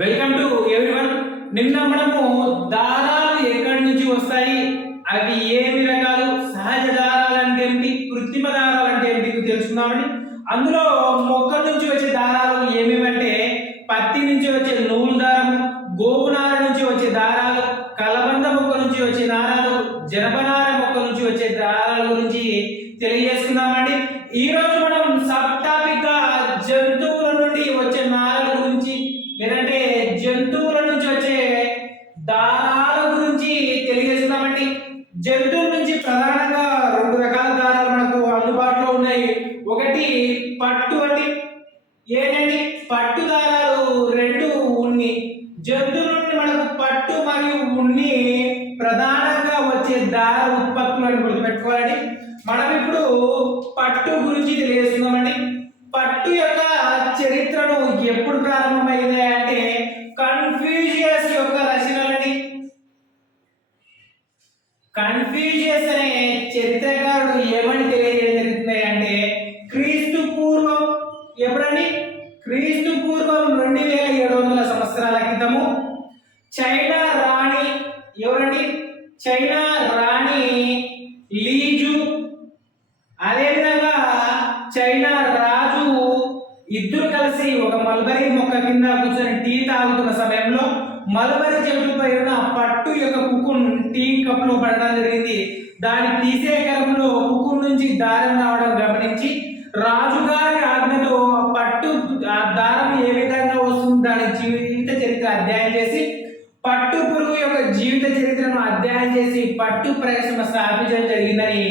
Welcome to everyone. నిన్న మనము దారాలు ఎక్కడి నుంచి వస్తాయి, అవి ఏమి రకాలు, సహజ దారాలు అంటే ఏమిటి, కృత్రిమ దారాలు అంటే ఏమిటి తెలుసుకుందామండి. అందులో మొక్క నుంచి వచ్చే దారాలు ఏమేమంటే పత్తి నుంచి వచ్చే నూలు దారము, గోగునార నుంచి వచ్చే దారాలు, కలబంద మొక్క నుంచి వచ్చే దారాలు, జనపనార మొక్క నుంచి వచ్చే దారాల గురించి తెలియజేసుకుందామండి. ఈ రోజు మనం సబ్ టాపిక్ గా జంతువుల నుండి వచ్చే నారల గురించి లేదంటే జంతువుల నుంచి వచ్చే దారాల గురించి తెలియజేస్తున్నామండి. జంతువుల నుంచి ప్రధానంగా రెండు రకాల దారాలు మనకు అందుబాటులో ఉన్నాయి. ఒకటి పట్టు అండి. ఏంటండి పట్టు దారాలు రెండు ఉన్ని. జంతువుల నుండి మనకు పట్టు మరియు ఉన్ని ప్రధానంగా వచ్చే దార ఉత్పత్తులు అని గుర్తుపెట్టుకోవాలండి. మనం ఇప్పుడు పట్టు గురించి తెలియజేస్తున్నామండి. పట్టు యొక్క చరిత్రను ఎప్పుడు ప్రారంభమైంది అంటే కన్ఫ్యూషియస్ యొక్క రచనలండి. కన్ఫ్యూషియస్ అనే చరిత్రకారుడు ఏమని తెలియజేయడం జరుగుతుంది అంటే క్రీస్తు పూర్వం ఎప్పుడండి, క్రీస్తు పూర్వం 2700 సంవత్సరాల క్రితము చైనా రాణి ఎవరండి, చైనా రాణి లీజు, అదేవిధంగా చైనా రాజు ఇద్దరు కలిసి ఒక మల్బరీ మొక్క కింద కూర్చొని టీ తాగుతున్న సమయంలో మల్బరీ చెట్టుపై ఉన్న పట్టు యొక్క కుకున్ టీ కప్ లో పడడం జరిగింది. దాన్ని తీసే క్రమంలో కుకున్ నుంచి దారం రావడం గమనించి రాజుగారి ఆజ్ఞతో పట్టు దారం ఏ విధంగా వస్తుంది దాని జీవిత చరిత్ర అధ్యయనం చేసి పట్టు పురుగు యొక్క జీవిత చరిత్రను అధ్యయనం చేసి పట్టు పరిశ్రమ స్థాపించడం జరిగిందని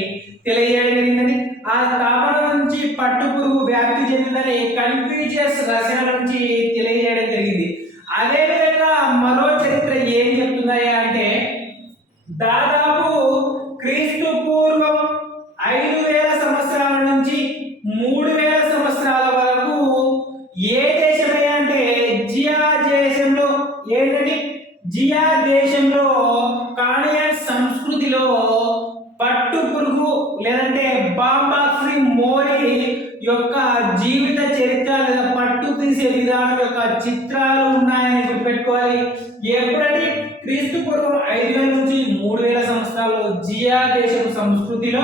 తెలియజేయడం జరిగిందని, ఆ స్థాపన నుంచి పట్టు పురుగు వ్యాప్తి చెందిందని కన్ఫ్యూషియస్ రచన నుంచి తెలియజేయడం జరిగింది. అదేవిధంగా మరో చరిత్ర ఏం చెప్తున్నాయి అంటే దాదాపు క్రీస్తు పూర్వం 5000 సంవత్సరాల నుంచి 3000 సంవత్సరాల వరకు ఏ దేశమే అంటే జియా దేశంలో, ఏంటంటే జియా దేశంలో కానియన్ సంస్కృతిలో పట్టు పురుగు లేదంటే బాంబాక్స్రీ మోరీ యొక్క జీవిత చరిత్ర లేదా పట్టు తీసే విధానం యొక్క చిత్రాలు ఉన్నాయని గుర్తుపెట్టుకోవాలి. ఎప్పుడంటే క్రీస్తు పూర్వం 5000 నుంచి 3000 సంవత్సరాల్లో జియా దేశం సంస్కృతిలో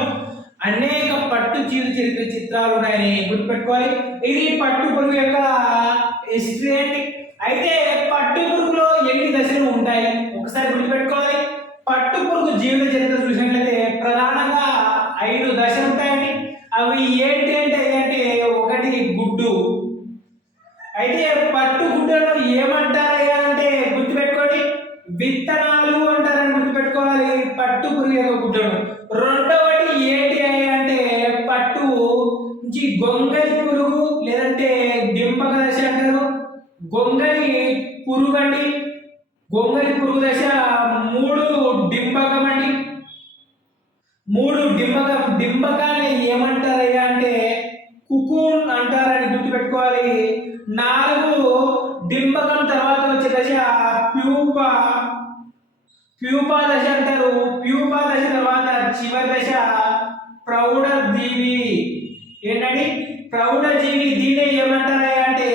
అనేక పట్టు జీవిత చరిత్ర చిత్రాలు ఉన్నాయని గుర్తుపెట్టుకోవాలి. ఇది పట్టు పురుగు యొక్క హిస్టరీ అండి. అయితే పట్టు పురుగులో ఎన్ని దశలు ఉంటాయి ఒకసారి గుర్తుపెట్టుకోవాలి. పట్టు పురుగు జీవిత చరిత్ర చూసినట్లయితే ప్రధానంగా 5 దశలు ఉంటాయండి. అవి ఏంటి అంటే ఒకటి గుడ్డు. అయితే పట్టు గుడ్డను ఏమంటారు అంటే గుర్తుపెట్టుకోండి, విత్తనాలు అంటారని గుర్తుపెట్టుకోవాలి పట్టు పురుగు యొక్క గుడ్డను. రెండవది ఏంటి అంటే పట్టు నుంచి గొంగలి పురుగు లేదంటే డింపక దశ అంటారు. గొంగలి పురుగు అండి, గొంగలి పురుగు దశ. 3 డింపకం అండి, 3 డింపకాన్ని ఏమంటారయ్యా అంటే కుకూన్ అంటారని గుర్తుపెట్టుకోవాలి. 4 డింపకం తర్వాత వచ్చే దశ ప్యూపా దశ అంటారు. ప్యూపా దశ తర్వాత చివరి దశ ప్రౌఢజీవి. ఏంటండి ప్రౌఢజీవి, దీనే ఏమంటారయ్యా అంటే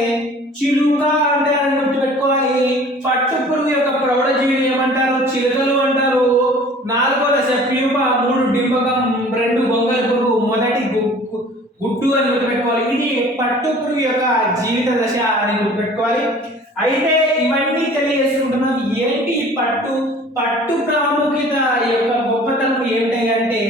చిలుక అంటారని గుర్తుపెట్టుకోవాలి. పట్టు పురుగు యొక్క ప్రౌఢజీవి ఏమంటారు, చిలుకలు అంటారు. 4వ దశ ప్యూపా, 3 డింపకం, 2 గొంగలి పురుగు, మొదటి గుడ్డు అని గుర్తుపెట్టుకోవాలి. ఇది పట్టు పురుగు యొక్క జీవిత దశ అని గుర్తుపెట్టుకోవాలి. అయితే ఇవన్నీ తెలియజేసుకుంటున్నాం. ఏంటి పట్టు ప్రాముఖ్యత యొక్క గొప్పతనం ఏంటంటే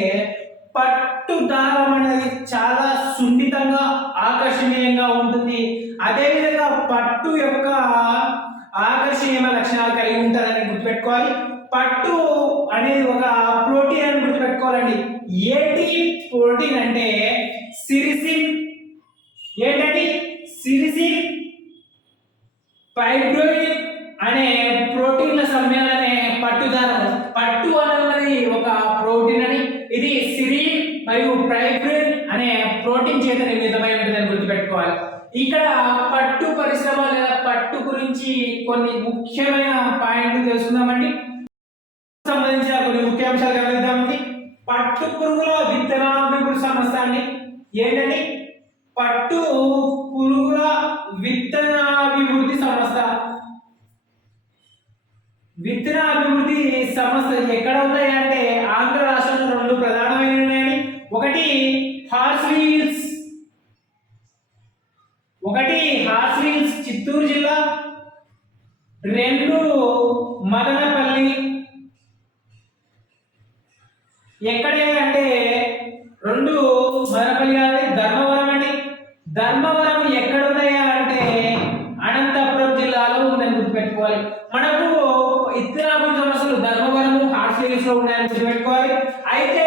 పట్టు దారం అనేది చాలా సున్నితంగా ఆకర్షణీయంగా ఉంటుంది. అదేవిధంగా పట్టు యొక్క ఆకర్షణీయమైన లక్షణాలు కలిగి ఉంటారని గుర్తుపెట్టుకోవాలి. పట్టు అనేది ఒక ప్రోటీన్ అని గుర్తుపెట్టుకోవాలండి. ఏంటి ప్రోటీన్ అంటే సిరిసిన్, ఏంటండి సిరిసిన్ ఫైబ్రోయిడ్ అనే ప్రోటీన్ల సమ్మేళనమే పట్టు దారం. పట్టు అనేది ఒక ప్రోటీన్ అని, ఇది సిరిన్ మరియు ఫైబ్రోయిడ్ అనే ప్రోటీన్ చేత నిర్మితమై ఉంటుందని గుర్తుపెట్టుకోవాలి. ఇక్కడ పట్టు పరిశ్రమ లేదా పట్టు గురించి కొన్ని ముఖ్యమైన పాయింట్లు తెలుసుకుందామండి. సంబంధించిన కొన్ని ముఖ్యాంశాలు గమనిద్దామండి. పట్టు పురుగుల విత్తనాభివృద్ధి సంస్థ అండి. ఏంటండి పట్టు పురుగుల విత్తనాభివృద్ధి సంస్థ. సంస్థలు ఎక్కడ ఉన్నాయి అంటే ఆంధ్ర రాష్ట్రంలో రెండు ప్రధానమైన ఉన్నాయని. ఒకటి హార్స్ హిల్స్ చిత్తూరు జిల్లా, రెండు మదనపల్లి. ఎక్కడ అంటే రెండు మదనపల్లి కాదు, ధర్మవరం అండి. ధర్మవరం ఎక్కడ ఉన్నాయా అంటే అనంతపురం జిల్లాలో ఉందని గుర్తుపెట్టుకోవాలి. మనకు ఇత్తనాపురి సమస్యలు ధర్మవరం హార్స్ హిల్స్ లో ఉన్నాయని గుర్తుపెట్టుకోవాలి. అయితే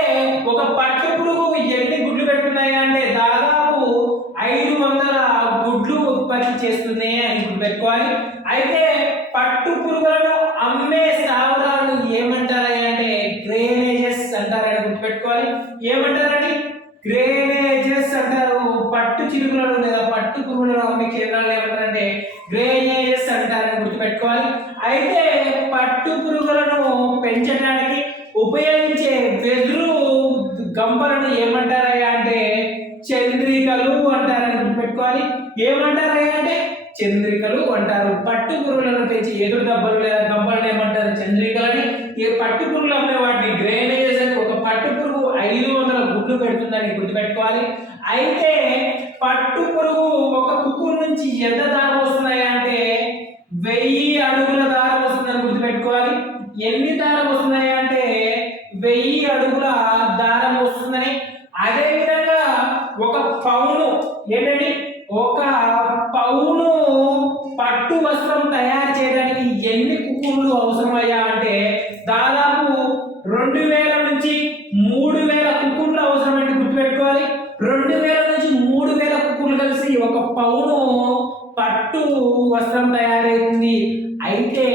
ఒక పట్టు పురుగు ఎన్ని గుడ్లు పెడుతున్నాయి అంటే దాదాపు 500 గుడ్లు ఉత్పత్తి చేస్తుంది అని గుర్తుపెట్టుకోవాలి. అయితే పట్టు పురుగులను అమ్మే స్థావరాలను ఏమంటారు అంటే గ్రేనేజెస్ అంటారని గుర్తుపెట్టుకోవాలి. ఏమంటారండి? గ్రేనేజెస్ అంటారు. పట్టు చిలుకలను లేదా పట్టు పురుగులను అమ్మే కేంద్రాలు ఏమంటారంటే గ్రేనేజెస్ అంటారని గుర్తుపెట్టుకోవాలి. అయితే పట్టు పురుగులను పెంచడానికి ఉపయోగించే వెదురు గంపలను ఏమంటారయ్యా అంటే చంద్రికలు అంటారని గుర్తుపెట్టుకోవాలి. ఏమంటారయ్యా అంటే చంద్రికలు అంటారు. పట్టు పురుగులను పెంచి ఎదురు దెబ్బలు లేదా గంపలను ఏమంటారు? చంద్రికలని. ఈ పట్టు పురుగులు అమ్మే వాటిని గ్రేనేజెస్ అని. ఒక పట్టు పురుగు 500 గుడ్లు పెడుతుందని గుర్తుపెట్టుకోవాలి. అయితే పట్టు పురుగు ఒక కుక్కుర్ నుంచి ఎంత దారం వస్తున్నాయి అంటే 1000 అడుగుల దారం వస్తుందని గుర్తుపెట్టుకోవాలి. ఎన్ని దారం వస్తున్నాయి అంటే 1000 అడుగుల దారం వస్తుందని. అదే విధంగా ఒక పౌను ఏంటండి? ఒక పౌను పట్టు వస్త్రం తయారు చేయడానికి ఎన్ని కుక్కుర్లు అవసరమయ్యా అంటే దాదాపు 2000 నుంచి 3000 కుక్కుర్లు అవసరమని గుర్తుపెట్టుకోవాలి. 2000 నుంచి 3000 కుక్కుర్లు కలిసి ఒక పౌను పట్టు వస్త్రం తయారైంది. అయితే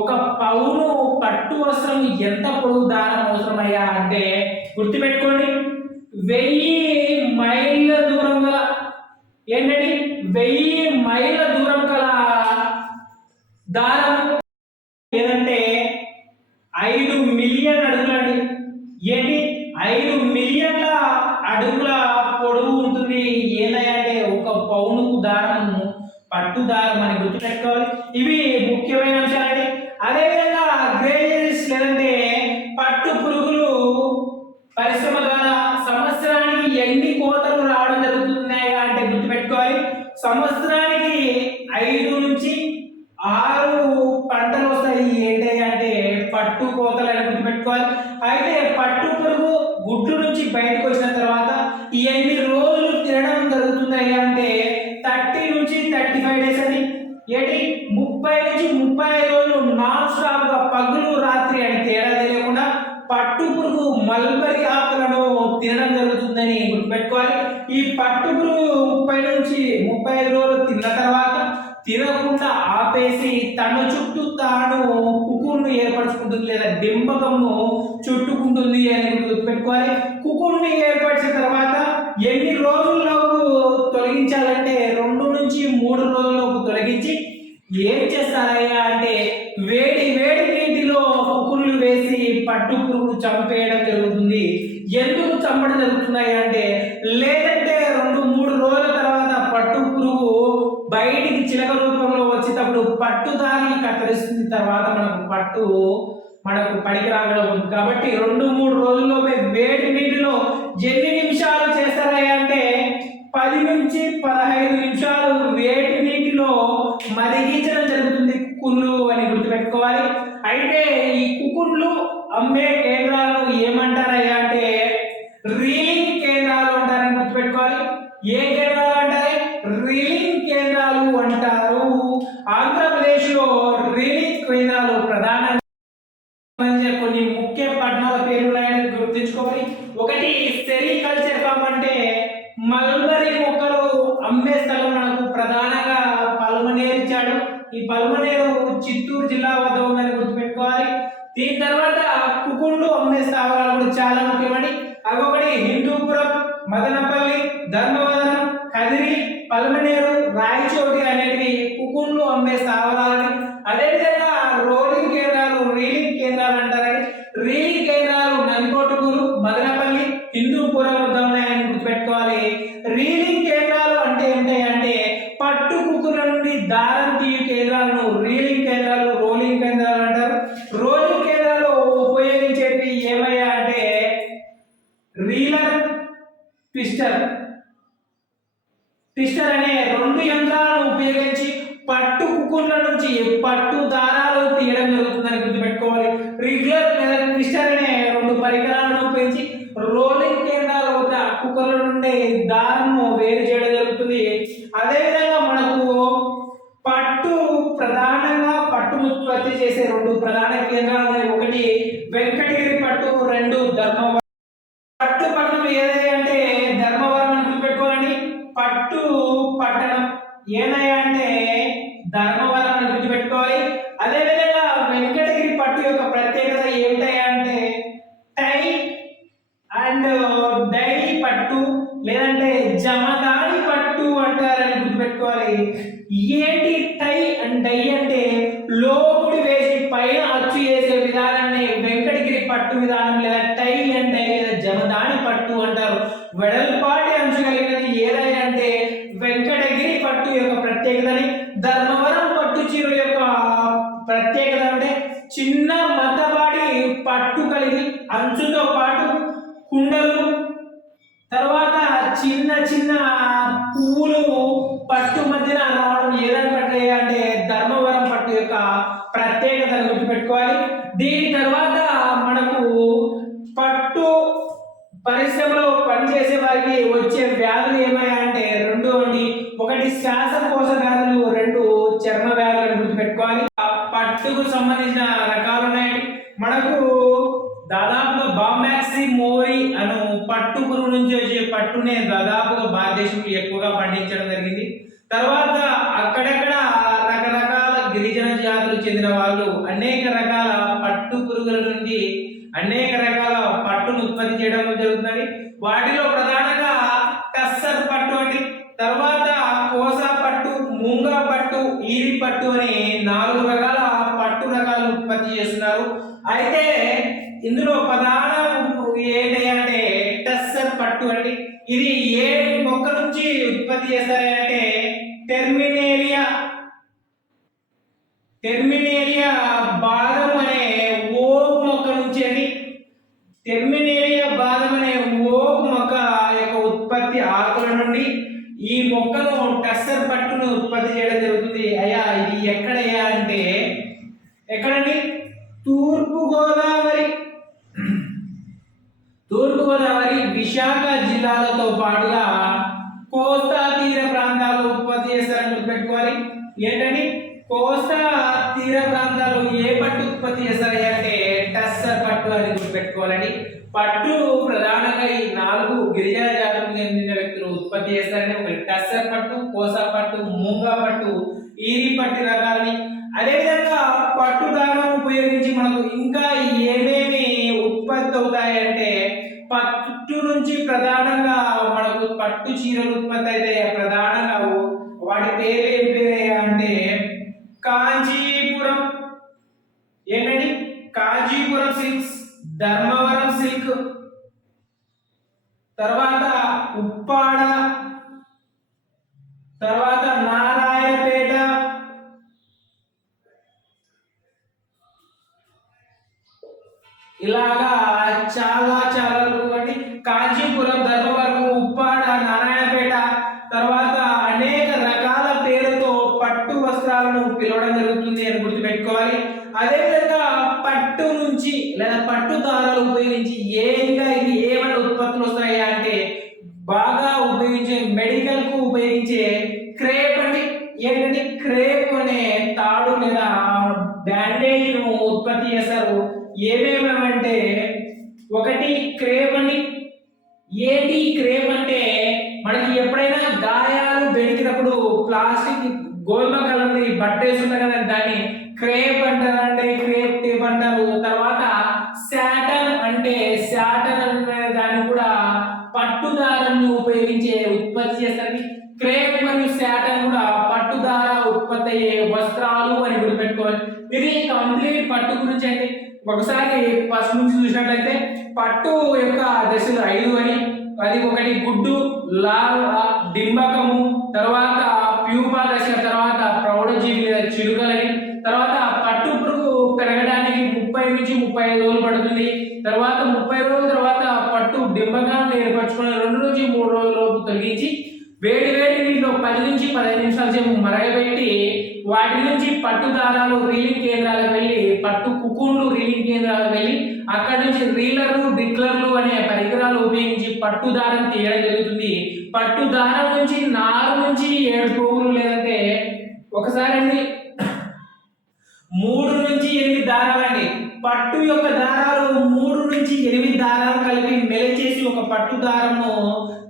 ఒక పౌను పట్టు వస్త్రం ఎంత పొడవు దారం అవసరమయ్యా అంటే గుర్తుపెట్టుకోండి 1000 మైళ్ళ దూరం గల ఏంటండి 1000 మైళ్ళ దూరం గల దారం ఏదంటే 5 మిలియన్ అడుగులండి. ఏంటి 5 మిలియన్ల అడుగుల పొడవు ఉంటుంది. ఏదంటే ఒక పౌనుకు దారము పట్టు దారం అని గుర్తుపెట్టుకోవాలి. ఇవి ముఖ్యమైన అంశాలండి. అదేవిధంగా గ్రేజెస్ లేదంటే పట్టు పురుగులు పరిశ్రమ ద్వారా సంవత్సరానికి ఎన్ని కోతలు రావడం జరుగుతున్నాయి అంటే గుర్తుపెట్టుకోవాలి. సంవత్సరానికి 5 నుంచి 6 పంటలు వస్తాయి. ఏంటి అంటే పట్టు కోతలు అని గుర్తుపెట్టుకోవాలి. అయితే పట్టు పురుగు గుడ్లు నుంచి బయటకు వచ్చిన తర్వాత ఎన్ని రోజులు తినడం జరుగుతున్నాయి అంటే 30 నుంచి 35 డేస్ అని. ఏంటి 30 నుంచి 35 రోజులు నాన్ స్టాప్ గా పగులు రాత్రి అని తేడా తెలియకుండా పట్టు పురుగు మల్బరీ ఆకులను తినడం జరుగుతుందని గుర్తుపెట్టుకోవాలి. ఈ పట్టు పురుగు 30 నుంచి 35 రోజులు తిన్న తర్వాత తినకుండా ఆపేసి తన చుట్టూ తాను కుకున్ను ఏర్పరచుకుంటుంది లేదా డింబకంను చుట్టుకుంటుంది అని గుర్తుపెట్టుకోవాలి. కుకున్ని ఏర్పరిచిన తర్వాత ఎన్ని రోజుల్లోపు తొలగించాలంటే 2 నుంచి 3 రోజుల్లోపు తొలగించి ఏం చేస్తారయ్యా అంటే వేడి నీటిలో కుకున్లు వేసి పట్టు పురుగును చంపేయడం జరుగుతుంది. ఎందుకు చంపడం జరుగుతున్నాయి అంటే లేదంటే 2-3 రోజుల తర్వాత పట్టు పురుగు బయటికి చిలక రూపంలో వచ్చేటప్పుడు పట్టుదారిని కత్తిరిస్తుంది. తర్వాత మనకు పడికి రాగలదు. కాబట్టి 2-3 రోజుల్లోపే వేడి నీటిలో ఎన్ని నిమిషాలు చేస్తారయ్యా అంటే 10 నుంచి 15 నిమిషాలు వేడి నీటిలో మరిగించడం జరుగుతుంది కుకున్లు అని గుర్తుపెట్టుకోవాలి. అయితే ఈ కుకున్లు అమ్మే కేంద్రాలను ఏమంటారయ్యా అంటే రీలింగ్ కేంద్రాలు అంటారని గుర్తుపెట్టుకోవాలి. ఏ కేంద్రాలు అంటారు? రీలింగ్ కేంద్రాలు అంటారు. ఆంధ్రప్రదేశ్ లో రీలింగ్ కేంద్రాలు ప్రధానంగా కొన్ని ముఖ్య పట్టణాల పేర్లు ఉన్నాయని గుర్తుంచుకోవాలి. ఒకటి సెరికల్చర్ ఫార్మ్ అంటే మల్బరీ మొక్కలు అమ్మే స్థలం మనకు ప్రధానంగా పల్మనేరు ఇచ్చాడు. ఈ పల్మనేరు చిత్తూరు జిల్లా వద్ద ఉందని గుర్తుపెట్టుకోవాలి. దీని తర్వాత కుకున్లు అమ్మే స్థావరాలు కూడా చాలా ముఖ్యమండి. అవి ఒకటి హిందూపురం, మదనపల్లి, ధర్మవరం, కదిరి, పల్మనేరు, రాయచోటి అనేవి కుకున్లు అమ్మే స్థావరాలని. అదేవిధంగా రోలింగ్ కేంద్రాలు రీలింగ్ కేంద్రాలు అంటారని. రీలింగ్ కేంద్రాలు నందికొట్కూరు, మదనపల్లి, హిందూపురం వద్ద ఉన్నాయని గుర్తుపెట్టుకోవాలి. రీలింగ్ కేంద్రాలు అంటే ఏంటంటే పట్టు కుక్కుల నుండి దారం తీయు కేంద్రాలను రీలింగ్ కేంద్రాలు రోలింగ్ కేంద్రాలు అంటారు. రోలింగ్ కేంద్రాలు ట్విస్టర్ అనే రెండు యంత్రాలను ఉపయోగించి పట్టు కుక్కుల నుంచి పట్టు దారాలు తీయడం జరుగుతుందని గుర్తుపెట్టుకోవాలి. రెగ్యులర్ లేదా ట్విస్టర్ అనే రెండు పరికరాలను ఉపయోగించి రోలింగ్ కేంద్రాల వద్ద కుక్కల నుండి దారము వేరు చేయడం జరుగుతుంది. అదేవిధంగా మనకు పట్టును ఉత్పత్తి చేసే రెండు ప్రధాన కేంద్రాలు, ఒకటి వెంకటగిరి పట్టు, రెండు ధర్మవరం పట్టు. పట్టణం ఏదై అంటే ధర్మవరం అని గుర్తుపెట్టుకోవాలని. పట్టు పట్టణం ఏదై అంటే ధర్మవరం అని గుర్తుపెట్టుకోవాలి. అదేవిధంగా వెంకటగిరి పట్టు యొక్క ప్రత్యేకత ఏమిటాయి అంటే టై అండ్ డై పట్టు లేదంటే జమదాని పట్టు అంటారని గుర్తుపెట్టుకోవాలి. ఏంటి టై అండ్ డై అంటే లోపుడి వేసి పైన అచ్చు వేసే విధానాన్ని వెంకటగిరి పట్టు విధానం లేదా టై అండ్ డై లేదా జమదాని పట్టు అంటారు. వెడల్పాటి అంచు కలిగినది ఏదై అంటే వెంకటగిరి పట్టు యొక్క ప్రత్యేకతని. ధర్మవరం పట్టు చీర యొక్క ప్రత్యేకత అంటే చిన్న మతబాడి పట్టు కలిగి అంచుతో పాటు కుండలు, తర్వాత చిన్న చిన్న పువ్వులు పట్టు మధ్యన రావడం ఏదైనా పట్టు అంటే ధర్మవరం పట్టు యొక్క ప్రత్యేకతను గుర్తుపెట్టుకోవాలి. దీని తర్వాత మనకు పట్టు పరిశ్రమలో పనిచేసే వారికి వచ్చే వ్యాధులు ఏమయ్యా అంటే రెండు అండి. ఒకటి శ్వాసకోశ వ్యాధులు, రెండు చర్మ వ్యాధులను గుర్తుపెట్టుకోవాలి. పట్టుకు సంబంధించిన రకాలు ఉన్నాయండి. మనకు దాదాపుగా బాంబాక్సీ మోరీ అను పట్టు పురుగు నుంచి వచ్చే పట్టునే దాదాపుగా భారతదేశంలో ఎక్కువగా పండించడం జరిగింది. తర్వాత అక్కడక్కడ రకరకాల గిరిజన జాతులు చెందిన వాళ్ళు అనేక రకాల పట్టు పురుగుల నుండి అనేక రకాల పట్టును ఉత్పత్తి చేయడం జరుగుతుంది. వాటిలో ప్రధానంగా టస్సర్ పట్టు అండి, తర్వాత కోసా పట్టు, మూంగా పట్టు, ఈరి పట్టు అని 4 రకాల పట్టు రకాలను ఉత్పత్తి చేస్తున్నారు. అయితే ఇందులో ప్రధాన ఏంటంటే టస్సర్ పట్టు అండి. ఇది ఏ మొక్క నుంచి ఉత్పత్తి చేస్తారంటే టెర్మినేరియా బాదం అనే ఓక్ మొక్క నుంచి అండి. టెర్మినేరియా బాదం అనే ఓక్ మొక్క యొక్క ఉత్పత్తి ఆకుల నుండి ఈ మొక్కను టస్సర్ పట్టును ఉత్పత్తి చేయడం జరుగుతుంది. అయ్యా ఇది ఎక్కడయ్యా అంటే ఎక్కడండి? తూర్పు గోదావరి విశాఖ జిల్లాలతో పాటుగా కోస్తా తీర ప్రాంతాలు ఉత్పత్తి చేస్తారని గుర్తుపెట్టుకోవాలి. ఏంటండి? కోస్తా తీర ప్రాంతాలు ఏ పట్టు ఉత్పత్తి చేస్తారు అంటే టస్సర్ పట్టు అని గుర్తుపెట్టుకోవాలండి. పట్టు ప్రధానంగా ఈ 4 గిరిజన జాతులకు చెందిన వ్యక్తులు ఉత్పత్తి చేస్తారని. ఒకటి టస్సర్ పట్టు, కోసా పట్టు, మూంగా పట్టు, ఈరి పట్టు రకాలని. అదేవిధంగా పట్టు దారం ఉపయోగించి మనకు ఇంకా ఏమేమి ఉత్పత్తి అవుతాయి అంటే పట్టు నుంచి ప్రధానంగా మనకు పట్టు చీరలు ఉత్పత్తి అయితే ప్రధానంగా వాటి పేర్లు ఏం పేరయ్యా అంటే కాంచీపురం ఏంటండి? కాంచీపురం సిల్క్స్, ధర్మవరం సిల్క్, తర్వాత ఉప్పాడ, తర్వాత నారాయణపేట, ఇలాగా చాలా అండి. కాంచీపురం, ధర్మవరం, ఉప్పాడ, నారాయణపేట, తర్వాత అనేక రకాల పేరుతో పట్టు వస్త్రాలను పిలవడం జరుగుతుంది అని గుర్తుపెట్టుకోవాలి. అదేవిధంగా పట్టు నుంచి లేదా పట్టు దారాలు ఉపయోగించి ఏమైనా ఉత్పత్తులు వస్తాయి అంటే బాగా ఉపయోగించే మెడికల్ కు ఉపయోగించే క్రేప్ అండి. ఏంటంటే క్రేప్ అనే తాడు లేదా బ్యాండేజ్ ను ఉత్పత్తి చేస్తారు. ఏమేమంటే ఒకటి క్రేప్ అండి. ఏంటి క్రేప్ అంటే మనకి ఎప్పుడైనా గాయాలు బెడికినప్పుడు ప్లాస్టిక్ గోల్మ కలర్ బట్ట వేస్తుంటారు కదా, దాన్ని క్రేప్ అంటారంటే క్రేప్ టేప్ అంటారు. తర్వాత శాటన్ అనే దాన్ని కూడా పట్టు దారాన్ని ఉపయోగించే ఉత్పత్తి చేస్తారు. క్రేప్ మరియు శాటన్ కూడా పట్టు దార ఉత్పత్తి అయ్యే వస్త్రాలు అని గుర్తుపెట్టుకోవాలి. ఇది కంప్లీట్ పట్టు గురించి అండి. ఒకసారి ఫస్ట్ నుంచి చూసినట్లయితే పట్టు యొక్క దశలు 5 అని. అది ఒకటి గుడ్డు, లార్వా, డింబకము, తర్వాత ప్యూపా దశ, తర్వాత ప్రౌఢజీవి లేదా చిలుకలని. తర్వాత పట్టు పురుగు పెరగడానికి 30 నుంచి 35 రోజులు పడుతుంది. తర్వాత 30 రోజుల తర్వాత పట్టు డింబకాలను ఏర్పరచుకుని 2 నుంచి 3 రోజుల లోపు తొలగించి వేడి వేడి నీటిలో 10 నుంచి 15 నిమిషాల సేపు మరగబెట్టి వాటి నుంచి పట్టు దారాలు రీలింగ్ కేంద్రాలకు వెళ్ళి పట్టు కుకూన్లు రీలింగ్ కేంద్రాలకు వెళ్ళి అక్కడ నుంచి రీలర్లు డిక్లర్లు అనే పరికరాలు ఉపయోగించి పట్టు దారం తీయడం జరుగుతుంది. పట్టు దారం నుంచి 4 నుంచి 7 పోగులు లేదంటే ఒకసారి అండి 3 నుంచి 8 దారాలు అండి. పట్టు యొక్క దారాలు 3 నుంచి 8 దారాలు కలిపి మెలిచేసి ఒక పట్టు దారము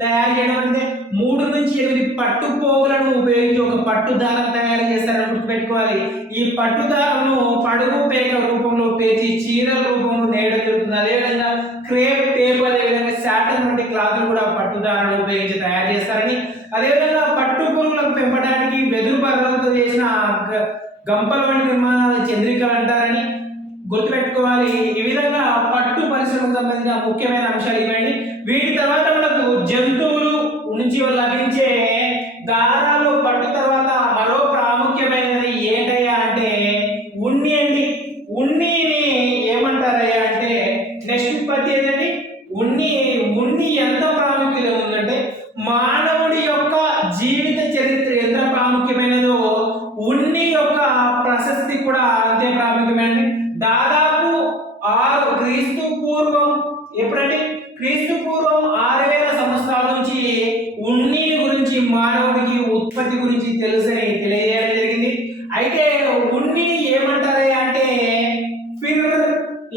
తయారు చేయడం అంటే 3 నుంచి 8 పట్టు పోగులను ఉపయోగించి ఒక పట్టు దారం తయారు చేస్తారని గుర్తుపెట్టుకోవాలి. ఈ పట్టు దారంను పడుగు పేక రూపంలో పేర్చి చీరల రూపంలో నేయడం జరుగుతుంది. అదేవిధంగా క్రేప్ టేప్ అదేవిధంగా సాటన్ వంటి క్లాతులు కూడా పట్టు దారాలు ఉపయోగించి తయారు చేస్తారని, అదేవిధంగా పట్టు పురుగులకు పెంపడానికి వెదురు పర్రలతో చేసిన గంపల వంటి నిర్మాణాలు చంద్రికలు అంటారని గుర్తుపెట్టుకోవాలి. ఈ విధంగా పట్టు పరిశ్రమకు సంబంధించిన ముఖ్యమైన అంశాలు ఇవ్వండి. వీటి తర్వాత మనకు జంతువులు నుంచి లభించే దారాలు పట్టు తర్వాత మరో ప్రాముఖ్యమైనది ఏంటయ్యా అంటే ఉన్ని అండి. ఉన్నిని ఏమంటారయ్యా అంటే నెక్స్ట్ ఉత్పత్తి ఏంటండి ఉన్ని ఎంత ప్రాముఖ్యత ఉందంటే మానవుడి యొక్క జీవిత చరిత్ర ఎంత ప్రాముఖ్యమైనదో ఉన్ని యొక్క ప్రశస్తి కూడా అంతే ప్రాముఖ్యమైనది. దాదాపు 6 క్రీస్తు పూర్వం ఎప్పుడంటే క్రీస్తు పూర్వం 6000 సంవత్సరాల నుంచి ఉన్నిని గురించి మానవుడికి ఉత్పత్తి గురించి తెలుసని తెలియజేయడం జరిగింది. అయితే ఉన్నిని ఏమంటారు అంటే ఫిర్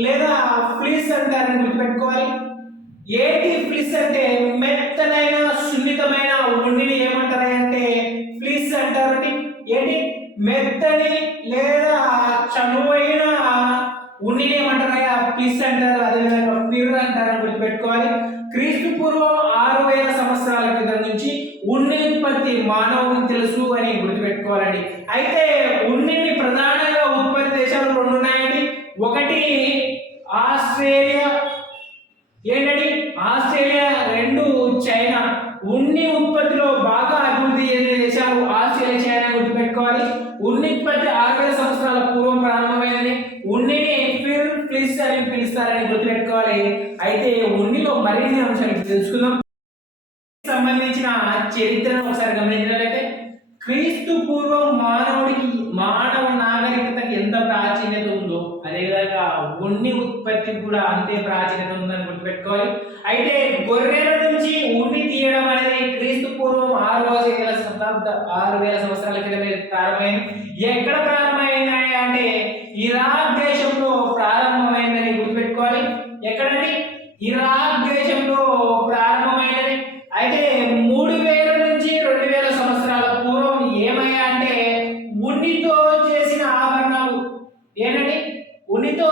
లేదా ఫ్లిస్ అంటారని గుర్తుపెట్టుకోవాలి. ఏంటి ఫ్లిస్ అంటే మెత్తనైన సున్నితమైన ఉన్నిని ఏమంటారు అంటే ఫ్లిస్ అంటారండి. ఏంటి మెత్తని లేదా చనువైన ఉన్నిని ఏమంటారయ్యా ఫ్లిస్ అంటారు. అదేవిధంగా ఫిర్ అంటారని గుర్తుపెట్టుకోవాలి. క్రీస్తు పూర్వం 6000 సంవత్సరాల క్రితం నుంచి ఉన్ని ఉత్పత్తి మానవుడికి తెలుసు అని గుర్తుపెట్టుకోవాలండి. అయితే ఉన్నిని ప్రధానంగా ఉత్పత్తి దేశాలు 2 ఉన్నాయండి. ఒకటి ఆస్ట్రేలియా, ఏంటండి ఆస్ట్రేలియా, 2 చైనా. ఉన్ని ఉత్పత్తిలో బాగా అభివృద్ధి చెందిన దేశాలు ఆస్ట్రేలియా, చైనా గుర్తుపెట్టుకోవాలి. ఉన్ని ఉత్పత్తి 6000 సంవత్సరాల పూర్వం ప్రారంభమైందని ఉన్నిని ఫిర్ ఫ్లిస్ అని పిలుస్తారని గుర్తుపెట్టుకోవాలి. అయితే ఉన్నిలో మరిన్ని అంశాలు తెలుసుకుందాం. సంబంధించిన చరిత్రను ఒకసారి గమనించినట్లయితే క్రీస్తు పూర్వం మానవ నాగరికతకి ఎంత ప్రాచీనత ఉందో అదేవిధంగా ఉన్ని ఉత్పత్తి కూడా అంతే ప్రాచీనత ఉందని గుర్తుపెట్టుకోవాలి. అయితే గొర్రెల నుంచి ఉన్ని తీయడం అనేది క్రీస్తు పూర్వం 6000 సంవత్సరాల క్రితమే ప్రారంభమైంది. ఎక్కడ ప్రారంభమైంది అంటే ఇరాక్ దేశంలో ప్రారంభమైందని గుర్తుపెట్టుకోవాలి. ఎక్కడండి ఇరాక్ దేశంలో ప్రారంభమైనది. అయితే 3000 నుంచి 2000 సంవత్సరాల పూర్వం ఏమయ్యా అంటే ఉన్నితో చేసిన ఆభరణాలు, ఏంటండి ఉన్నితో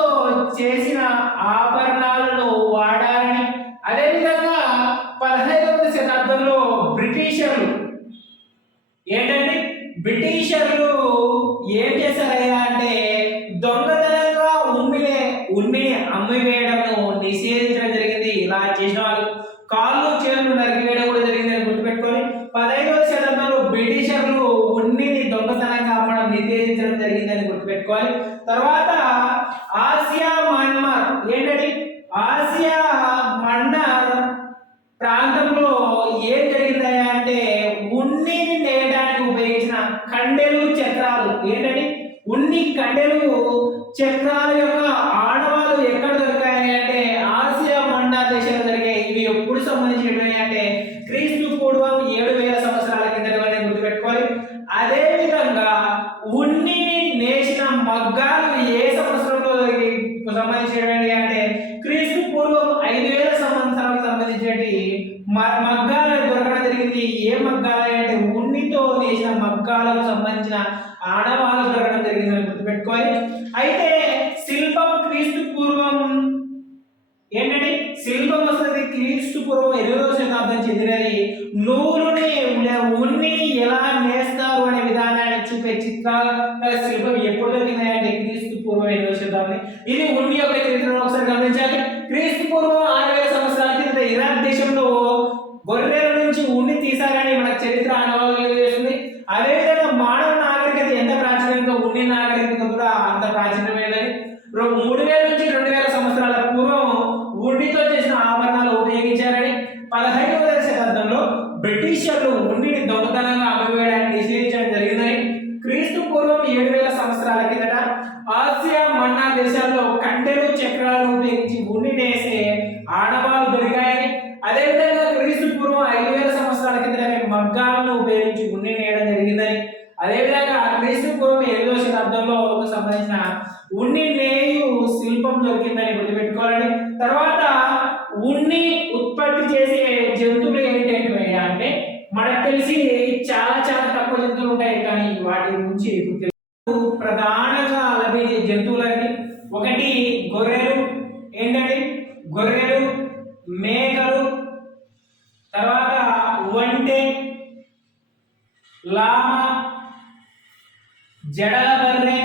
చేసిన ఆభరణాలను వాడాలని, అదేవిధంగా 15వ శతాబ్దంలో బ్రిటిషర్లు ఏం చేశారయ్యా అంటే దొంగతనంగా ఉన్ని అమ్మివేయడము నిషేధించడం జరిగింది. ఇలా చేసిన వాళ్ళు కాళ్ళు చేతులు నరికివేయడం కూడా జరిగిందని గుర్తుపెట్టుకోవాలి. 15వ శతాబ్దంలో బ్రిటిషర్లు ఉన్నిని దొంగతనంగా అమ్మడం నిషేధించడం జరిగిందని గుర్తుపెట్టుకోవాలి. తర్వాత ఆసియా మన్మార్, ఏంటంటే ఆసియా మన్నార్ ప్రాంతంలో ఏం జరిగిందయ్యా అంటే ఉన్నిని నేయడానికి ఉపయోగించిన కండెలు చక్రాలు, ఏంటంటే ఉన్ని కండెలు చక్రాల యొక్క ఆడవాళ్ళు ఎక్కడ దొరికాయి అంటే ఆసియా మండా దేశంలో దొరికాయి. ఇవి ఎప్పుడు సంబంధించినవి అంటే క్రీస్తు పూర్వం 7000 సంవత్సరాల కిందట గుర్తుపెట్టుకోవాలి. అదే విధంగా ఉన్నిని నేసిన మగ్గాలు ఏ సంవత్సరంలో సంబంధించినవి అంటే క్రీస్తు పూర్వం 5000 సంవత్సరాలకు సంబంధించినవి మగ్గాలు దొరకడం జరిగింది. ఏ మగ్గాలు అంటే ఉన్నితో నేసిన మగ్గాలకు సంబంధించిన ఆడవాళ్ళు దొరకడం జరిగిందని గుర్తుపెట్టుకోవాలి. అయితే శిల్పం క్రీస్తు పూర్వం, ఏంటంటే శిల్పం వస్తుంది క్రీస్తు పూర్వం 8వ శతాబ్దం చెందినది. నూలుని ఉన్నిని ఎలా నేస్తారు అనే విధానాన్ని చూపే చిత్రాల శిల్పం ఎప్పుడు దొరికింది అంటే క్రీస్తు పూర్వం 8వ శతాబ్దం. ఇది ఉన్ని యొక్క చరిత్రను ఒకసారి గమనించాలి. క్రీస్తు పూర్వం 6000 సంవత్సరాల కింద ఇరాక్ దేశంలో గొర్రెల నుంచి ఉన్ని తీసారని మనకు చరిత్ర అనుభవం చేస్తుంది. అదేవిధంగా మానవ నాగరికత ఎంత ప్రాచీనంగా ఉన్ని నాగరికత కూడా అంత ప్రాచీనమైనది. 3000 నుంచి 2000 సంవత్సరాల పూర్వం ఉన్నితో చేసిన ఆభరణాలు ఉపయోగించారని 15వ శతాబ్దంలో బ్రిటిష్ బ్రిటిషర్లు ఉన్నిని దొంగతనంగా అమ్మివేయడానికి నిషేధించడం జరిగిందని క్రీస్తు పూర్వం 7000 సంవత్సరాల కిందట ఆసియా మన్నా దేశాల్లో కండెలు చక్రాలను ఉపయోగించి ఉన్ని నేసే ఆడవాళ్ళు దొరికాయని, అదేవిధంగా క్రీస్తు పూర్వం 5000 సంవత్సరాల కిందట మగ్గాలను ఉపయోగించి ఉన్ని నేయడం జరిగిందని, అదేవిధంగా క్రీస్తు పూర్వం 7వ శతాబ్దంలో సంబంధించిన ఉన్ని నేయు శిల్పం దొరికిందని గుర్తుపెట్టుకోవాలని. తర్వాత ఉన్ని ఉత్పత్తి చేసే జంతువులు ఏంటంటే అంటే మనకు తెలిసి చాలా చాలా తక్కువ జంతువులు ఉంటాయి, కానీ వాటి నుంచి ప్రధానంగా లభించే జంతువులన్నీ ఒకటి గొర్రెలు, ఏంటండి గొర్రెలు, మేకలు, తర్వాత ఒంటె, లామ, జడల బర్రె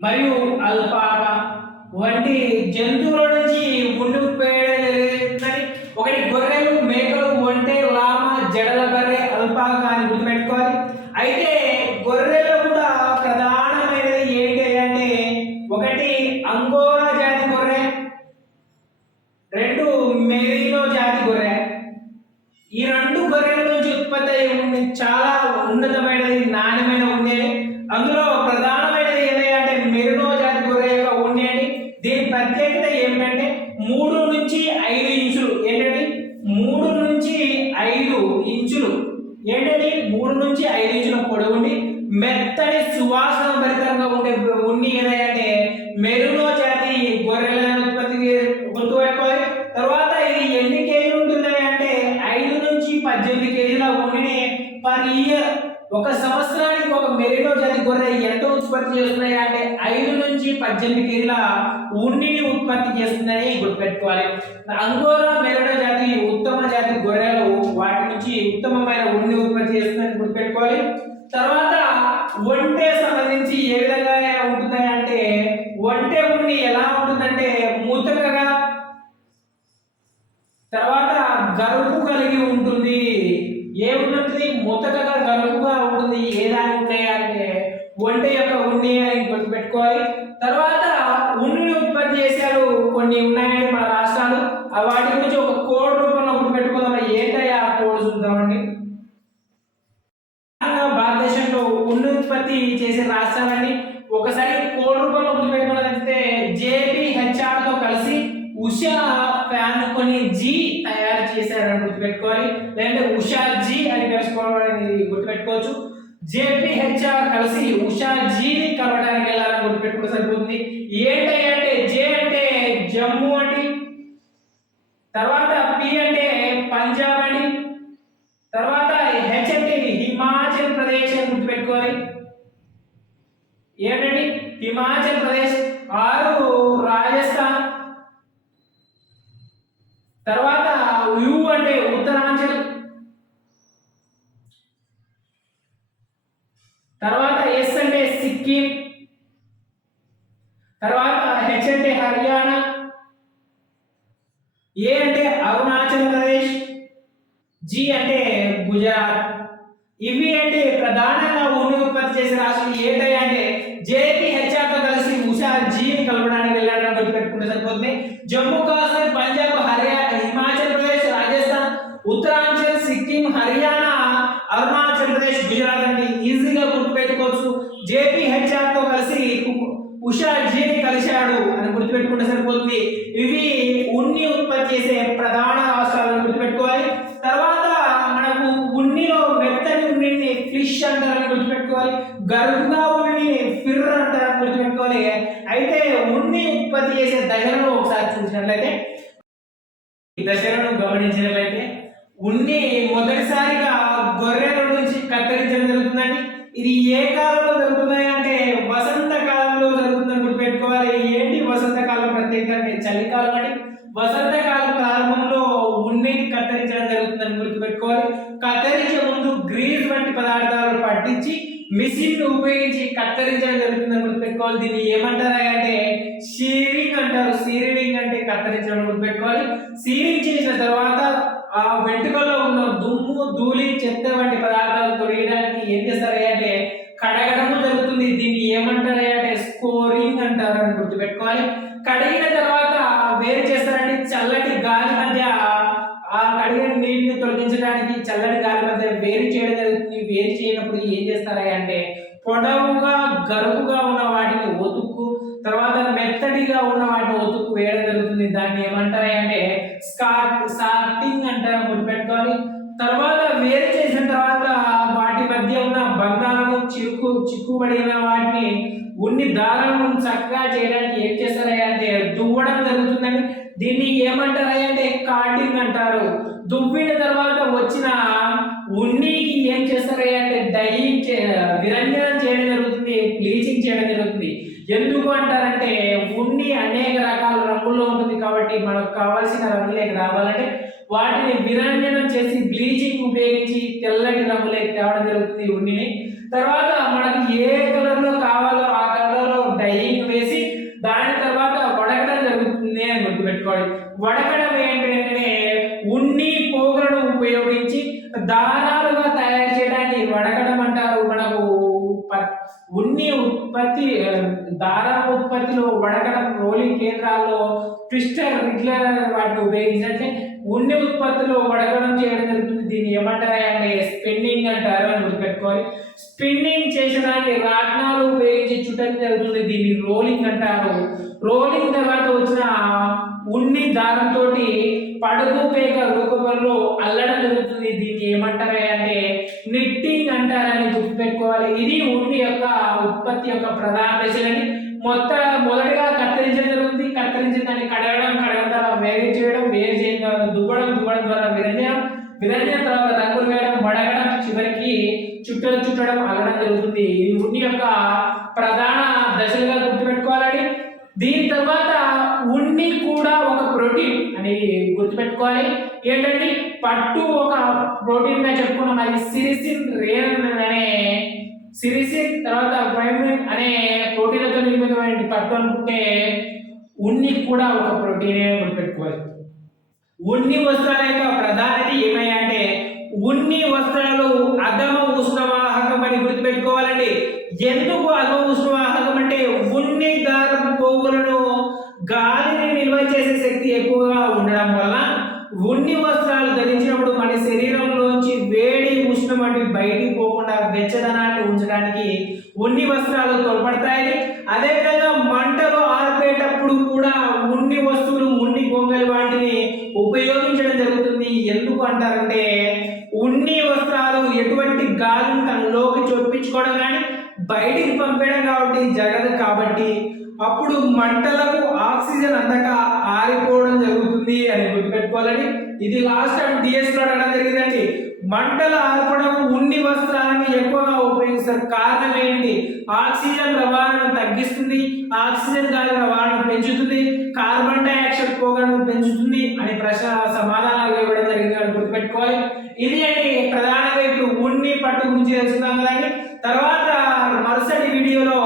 మరియు అల్పాక వంటి జంతువుల నుంచి ఉన్ని ఉత్పత్తి. ఒకటి గొర్రెలు, మేకలు, ఒంటె, లామ, జడల బర్రె, అల్పాక అని గుర్తుపెట్టుకోవాలి. అయితే గొర్రెలు కూడా ప్రధానమైనది ఏంటి అంటే ఒకటి అంగోరా జాతి గొర్రె, రెండు మెరీనో జాతి గొర్రె. ఈ రెండు గొర్రెల నుంచి ఉత్పత్తి అయ్యే చాలా ఉన్నతమైనది, నాణ్యమైన ఉన్ని. అందులో ప్రధానమైనది ఏంటంటే మెరీనో జాతి గొర్రె యొక్క ఉన్ని అని. దీని ప్రత్యేకత ఏమిటంటే 3 నుంచి 5 ఇంచులు, ఏంటంటే 3 నుంచి 5 ఇంచులు, ఏంటంటే 3 నుంచి 5 ఇంచుల పొడవుండి మెత్తని సువాసన భరితంగా ఉండే ఉన్ని ఏదంటే మెరీనో జాతి గొర్రెలను ఉత్పత్తి గుర్తుపెట్టుకోవాలి. తర్వాత ఇది ఎన్ని కేజీలు ఉంటుంది అంటే 5 నుంచి 18 కేజీల ఉన్నిని పర్ ఇయర్, ఒక సంవత్సరానికి ఒక మెరీనో జాతి గొర్రె ఎంత ఉత్పత్తి చేస్తున్నాయి అంటే 5 నుంచి 18 కేజీల ఉన్నిని ఉత్పత్తి చేస్తుందని గుర్తుపెట్టుకోవాలి. అంగోరా, మెరీనో జాతి ఉత్తమ జాతి గొర్రెలు, వాటి నుంచి ఉత్తమమైన ఉన్ని ఉత్పత్తి చేస్తుందని గుర్తుపెట్టుకోవాలి. తర్వాత ఒంటె సంబంధించి ఏ విధంగా ఉంటుంది అంటే ఒంటె ఉన్ని ఎలా ఉంటుందంటే ముతకగా, తర్వాత గరుకు కలిగి ఉంటుంది. ఏముంటుంది? ముతకగా గరుకుగా ఉంటుంది. ఏ దాని ఉంటాయి అంటే ఒంటె యొక్క ఉన్ని అని గుర్తుపెట్టుకోవాలి. తర్వాత ఉన్నిని ఉత్పత్తి చేశారు కొన్ని ఉన్నాయండి మన రాష్ట్రాలు, వాటి గురించి ఒక కోడ్ రూపంలో గుర్తుపెట్టుకుందాం. ఏంటయ్యా ఆ కోడ్ చూద్దామండి. భారతదేశంలో ఉన్ని ఉత్పత్తి చేసే రాష్ట్రాలని ఒకసారి కోడ్ రూపంలో గుర్తుపెట్టుకోవాలంటే JPHR తో కలిసి ఉషా ఫ్యాన్ కొన్ని జీ తయారు చేశారని గుర్తుపెట్టుకోవాలి, లేదంటే ఉషా జీ అని తెలుసుకోవాలని గుర్తుపెట్టుకోవచ్చు. JPHR కలిసి ఉషా జీని కలవడానికి వెళ్ళాలని గుర్తుపెట్టుకుంటే సరిపోతుంది. ఏంటంటే జే అంటే జమ్మూ అండి, తర్వాత పి అంటే పంజాబ్ అండి, తర్వాత హెచ్ అంటే హిమాచల్ ప్రదేశ్ అని గుర్తుపెట్టుకోవాలి. ఏంటండి హిమాచల్ ప్రదేశ్, 6 రాజస్థాన్, తర్వాత యు అంటే ఉత్తరాంచల్, తర్వాత ఎస్ అంటే సిక్కిం, తర్వాత హెచ్ అంటే హర్యానా, ఏ అంటే అరుణాచల్ ప్రదేశ్, జి అంటే గుజరాత్. ఇవి అంటే ప్రధానంగా ఉన్ని ఉత్పత్తి చేసే రాష్ట్రాలు ఏంటంటే JPHR తో కలిసి ఉషా జీని కలపడానికి వెళ్ళాలని గుర్తుపెట్టుకుంటే సరిపోతుంది. జమ్మూ కాశ్మీర్, పంజాబ్, హర్యానా, హిమాచల్ ప్రదేశ్, రాజస్థాన్, ఉత్తరాంచల్, సిక్కిం, హర్యానా, అరుణాచల్ ప్రదేశ్, గుజరాత్ అంటే ఈజీగా గుర్తుపెట్టుకోవచ్చు. JPHR తో కలిసి ఉషా జీని కలిశాడు అని గుర్తుపెట్టుకుంటే సరిపోతుంది. ఇవి ఉన్ని ఉత్పత్తి చేసే ప్రధాన రాష్ట్రాలను గుర్తుపెట్టుకోవాలి. తర్వాత మనకు ఉన్నిలో మెత్తని ఉన్నిని ఫిష్ అంటారని గుర్తుపెట్టుకోవాలి, గరుకుగా ఉన్నిని ఫిర్ అంటారని గుర్తుపెట్టుకోవాలి. అయితే ఉన్ని ఉత్పత్తి చేసే దశలను ఒకసారి చూసినట్లయితే, ఈ దశలను గమనించినట్లయితే ఉన్ని మొదటిసారిగా గొర్రెల నుంచి కత్తిరించడం జరుగుతుందండి. ఇది ఏ కాలంలో జరుగుతుంది అంటే వసంత కాలంలో జరుగుతుందని గుర్తుపెట్టుకోవాలి. ఏంటి వసంతకాలం ప్రత్యేకత అంటే చలికాలం అండి. వసంతకాలం ప్రారంభంలో ఉన్నిని కత్తిరించడం జరుగుతుందని గుర్తుపెట్టుకోవాలి. కత్తిరించే ముందు గ్రీజ్ వంటి పదార్థాలు పట్టించి మిషన్ ఉపయోగించి కత్తిరించడం జరుగుతుందని గుర్తుపెట్టుకోవాలి. దీన్ని ఏమంటారు అంటే షీరింగ్ అంటారు. షీరింగ్ అంటే కత్తిరించడం గుర్తుపెట్టుకోవాలి. షీరింగ్ చేసిన తర్వాత ఆ వెంట్రుకలో ఉన్న దుమ్ము, ధూళి, చెత్త వంటి పదార్థాలు తొలగించడానికి ఏం చేస్తారు అంటే కడగడము జరుగుతుంది. దీన్ని ఏమంటారు అంటే స్కోరింగ్ అంటారు అని గుర్తుపెట్టుకోవాలి. కడిగిన తర్వాత వేరు చేస్తారంటే చల్లటి గాలి మధ్య ఆ కడిగిన నీటిని ఉంచడానికి చల్లని గాలి మధ్య వేరు చేయడం జరుగుతుంది. వేరు చేయనప్పుడు ఏం చేస్తారా అంటే పొడవుగా గరుకుగా ఉన్న వాటిని ఒతుక్కు, తర్వాత మెత్తడిగా ఉన్న వాటిని ఒతుక్కు వేయడం జరుగుతుంది. దాన్ని ఏమంటారు అంటే సార్టింగ్ అంటారు, గుర్తుపెట్టుకోవాలి. తర్వాత వేరు చేసిన తర్వాత వాటి మధ్య ఉన్న బంధాలను చిక్కుబడిన వాటిని ఉన్ని దారాలను చక్కగా చేయడానికి ఏం చేస్తారా అంటే దువ్వడం జరుగుతుందండి. దీన్ని ఏమంటారా అంటే కార్టింగ్ అంటారు. దువ్విన తర్వాత వచ్చిన ఉన్నికి ఏం చేస్తారా అంటే డైయింగ్ విరంజనం చేయడం జరుగుతుంది, బ్లీచింగ్ చేయడం జరుగుతుంది. ఎందుకు అంటారంటే ఉన్ని అనేక రకాల రంగుల్లో ఉంటుంది కాబట్టి మనకు కావాల్సిన రంగులేకి రావాలంటే వాటిని విరంజనం చేసి బ్లీచింగ్ ఉపయోగించి తెల్లటి రంగులేకి తేవడం జరుగుతుంది ఉన్నిని. తర్వాత మనకి ఏ కలర్ లో కావాలో ఆ కలర్ లో డైయింగ్ వేసి దాని తర్వాత వడకడం జరుగుతుంది అని గుర్తుపెట్టుకోవాలి. వడకడం ఏంటంటే ఉన్ని పోగులను ఉపయోగించి దారాలుగా తయారు చేయడాన్ని వడకడం అంటారు. మనకు ఉన్ని ఉత్పత్తి దార ఉత్పత్తిలో వడకడం రోలింగ్ కేంద్రాల్లో ట్విస్టర్ రిగ్లర్ వాటిని ఉపయోగించంటే ఉన్ని ఉత్పత్తిలో వడకడం చేయడం జరుగుతుంది. దీన్ని ఏమంటారు అంటే స్పిన్నింగ్ అంటారు అని గుర్తుపెట్టుకోవాలి. స్పిన్నింగ్ చేసేదాన్ని రాట్నాలు ఉపయోగించి చుట్టడం జరుగుతుంది. దీన్ని రోలింగ్ అంటారు. రోలింగ్ తర్వాత వచ్చిన ఉన్ని దారంతో పడుగు పేక రూపంలో అల్లడం జరుగుతుంది. దీన్ని ఏమంటారు అంటే నిట్టింగ్ అంటారని గుర్తుపెట్టుకోవాలి. ఇది ఉన్ని యొక్క ఉత్పత్తి యొక్క ప్రధాన దశలని. మొదటిగా కత్తిరించడం జరుగుతుంది. కత్తిరించిన దాన్ని కడగడం ద్వారా వేరు చేయడం, వేరు చేయడం ద్వారా దువ్వడం ద్వారా విరంజనం తర్వాత రంగులు వేయడం, వడగడం, చివరికి చుట్టడం అల్లడం జరుగుతుంది. ఇది ఉన్ని యొక్క ప్రధాన దశలుగా గుర్తుపెట్టుకోవాలండి. దీని తర్వాత ఉన్ని కూడా ఒక ప్రోటీన్ అని గుర్తుపెట్టుకోవాలి. ఏంటంటే పట్టు ఒక ప్రోటీన్ గా చెప్పుకున్నాం. అది సిరిసిన్ తర్వాత ప్రైమిన్ అనే ప్రోటీన్లతో నిర్మితమైన పట్టు అనుకుంటే ఉన్ని కూడా ఒక ప్రోటీన్ గుర్తుపెట్టుకోవాలి. ఉన్ని వస్త్రాల యొక్క ప్రాధాన్యత ఏమయ్యంటే ఉన్ని వస్త్రాలు అధమ ఉష్ణవాహకం అని గుర్తుపెట్టుకోవాలండి. ఎందుకు అధమ ఉష్ణవాహకం అంటే ఉన్ని దారం పోగులను గాలిని నిల్వ చేసే శక్తి ఎక్కువగా ఉండడం వల్ల ఉన్ని వస్త్రాలు ధరించినప్పుడు మన శరీరంలోంచి వేడి ఉష్ణం వంటి బయటికి పోకుండా వెచ్చదనాన్ని ఉంచడానికి ఉన్ని వస్త్రాలు తోడ్పడతాయి. అదేవిధంగా మంటలు ఆర్పేటప్పుడు కూడా ఉన్ని వస్తువులు, ఉన్ని గొంగలి వాటిని ఉపయోగించడం జరుగుతుంది. ఎందుకు అంటారంటే ఉన్ని వస్త్రాలు ఎటువంటి గాలిని తనలోకి చొప్పించుకోవడం కానీ బయటికి పంపడం కాబట్టి జరగదు. కాబట్టి అప్పుడు మంటలకు ఆక్సిజన్ అందక ఆరిపోవడం జరుగుతుంది అని గుర్తుపెట్టుకోవాలని. ఇది లాస్ట్ టైం డిఎస్ లో అడగడం జరిగిందండి. మంటలు ఆర్పడం ఉన్ని వస్త్రాలను ఎక్కువగా ఉపయోగిస్తారు. కారణం ఏంటి? ఆక్సిజన్ రవాణాను తగ్గిస్తుంది, ఆక్సిజన్ గాలి రవాణాను పెంచుతుంది, కార్బన్ డైఆక్సైడ్ పొగను పెంచుతుంది అని ప్రశ్న సమాధానాలు ఇవ్వడం జరిగింది అని గుర్తుపెట్టుకోవాలి. ఇది అండి ప్రధానంగా ఇప్పుడు ఉన్ని పట్టు గురించి తెలుసుకున్నాం కదండి. తర్వాత మరుసటి వీడియోలో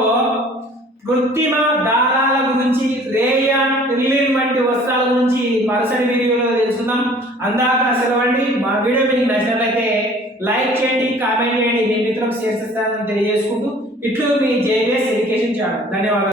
కృత్రిమ దారాల గురించి, రేయాన్, రిలిన్ వంటి వస్త్రాల గురించి మరుసటి వీడియోలో తెలుసుకుందాం. అందాక సెలవండి. మా వీడియో మీకు నచ్చినట్లయితే లైక్ చేయండి, కామెంట్ చేయండి, మీ మిత్రులకు షేర్ చేస్తారని తెలియజేసుకుంటూ ఇట్లు మీ జేబీఎస్ ఎడ్యుకేషన్ ఛానల్. ధన్యవాదాలు.